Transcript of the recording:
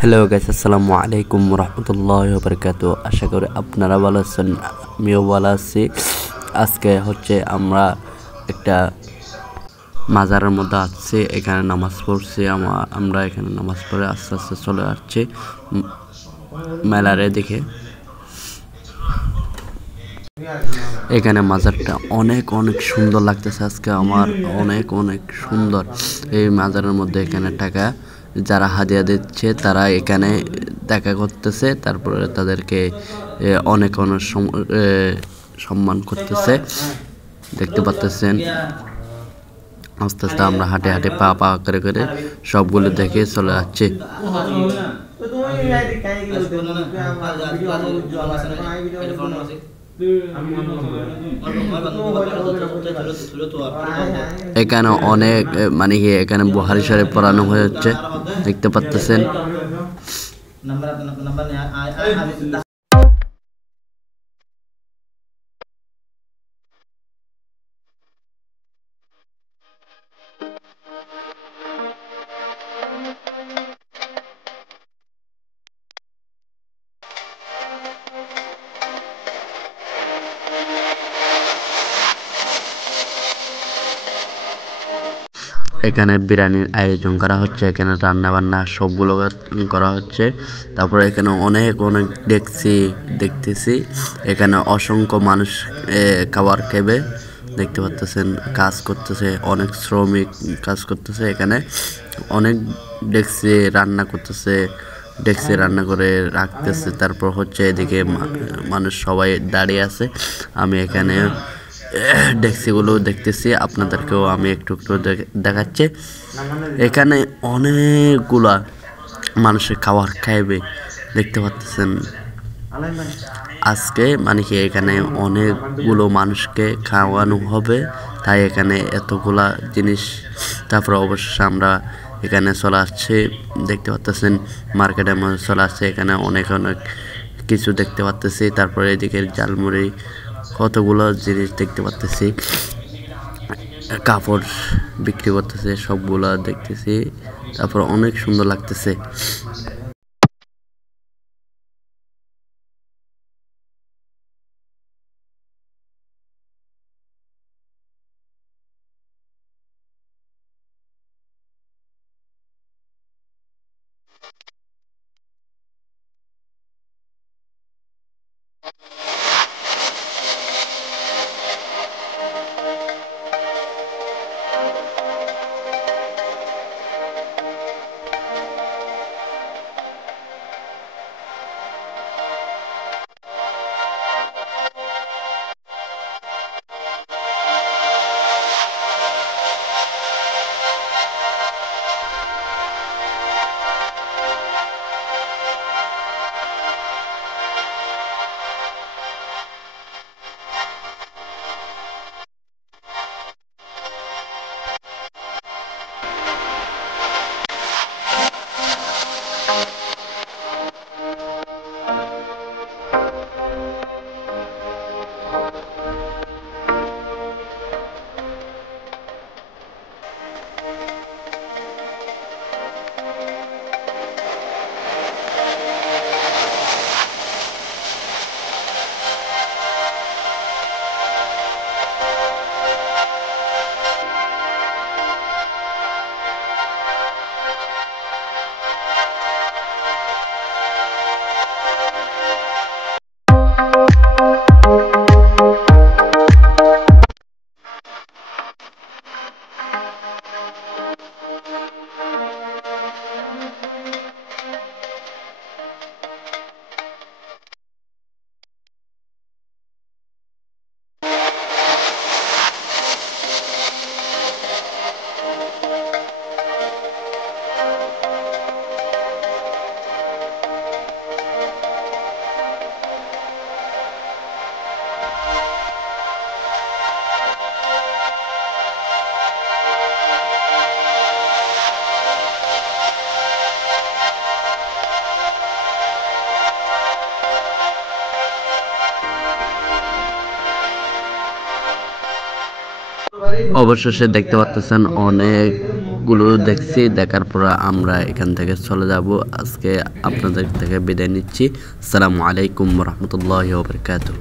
Hello guys, আসসালামু আলাইকুম রহমতুল্লাহি ওয়া বারাকাতুহু। আশা করি আপনারা ভালো আছেন, আমিও ভালো আছি। আজকে আমরা একটা মাজারের মধ্যে আছি, এখানে নামাজ পড়ছি। আমরা এখানে নামাজ পড়ে আস্তে আস্তে চলে যাচ্ছি মেলার দিকে। এখানে মাজারটা অনেক অনেক সুন্দর লাগতেছে আজকে আমার, অনেক অনেক সুন্দর। এই মাজারের মধ্যে এখানে টাকা যারা হাদিয়া দিচ্ছে তারা এখানে দেখা করতেছে, তারপরে তাদেরকে অনেক অনেক সম্মান করতেছে, দেখতে পাচ্ছেন। আস্তে আস্তে আমরা হাঁটে হাঁটে পা পা করে করে সবগুলো দেখে চলে যাচ্ছি। এখানে অনেক এখানে বুহারি শরীফ পড়ানো হয়েছে, দেখতে পাচ্ছেন। এখানে বিরিয়ানির আয়োজন করা হচ্ছে, এখানে রান্না বান্না সবগুলো করা হচ্ছে। তারপরে এখানে অনেক অনেক দেখতেছি। এখানে অসংখ্য মানুষ খাবার খেবে, দেখতে পাচ্ছেন। কাজ করতেছে, অনেক শ্রমিক কাজ করতেছে। এখানে অনেক ডেক্সি রান্না করতেছে, ডেক্সি রান্না করে রাখতেছে। তারপর এদিকে মানুষ সবাই দাঁড়িয়ে আছে। আমি এখানে ডেক্সিগুলো দেখতেছি, আপনাদেরকেও আমি একটু একটু দেখাচ্ছি। এখানে অনেকগুলা মানুষের খাবার খাইবে, দেখতে পাচ্ছেন। আজকে এখানে অনেকগুলো মানুষকে খাওয়ানো হবে, তাই এখানে এতগুলা জিনিস। তারপর অবশ্যই আমরা এখানে চলে আসছি, দেখতে পাচ্ছেন। মার্কেটের মধ্যে চলে আসছে, এখানে অনেক অনেক কিছু দেখতে পাচ্ছি। তারপরে এদিকে জালমুড়ি, কতগুলো জিনিস দেখতে পাচ্ছি। কাপড় বিক্রি করতেছে, সবগুলা দেখতেছি। তারপর অনেক সুন্দর লাগতেছে। অবশেষে দেখতে পাচ্ছেন অনেক সবগুলো দেখছি, দেখার পর আমরা এখান থেকে চলে যাব। আজকে আপনাদের থেকে বিদায় নিচ্ছি। আসসালামু আলাইকুম ওয়া রাহমাতুল্লাহি ওয়া বারাকাতুহু।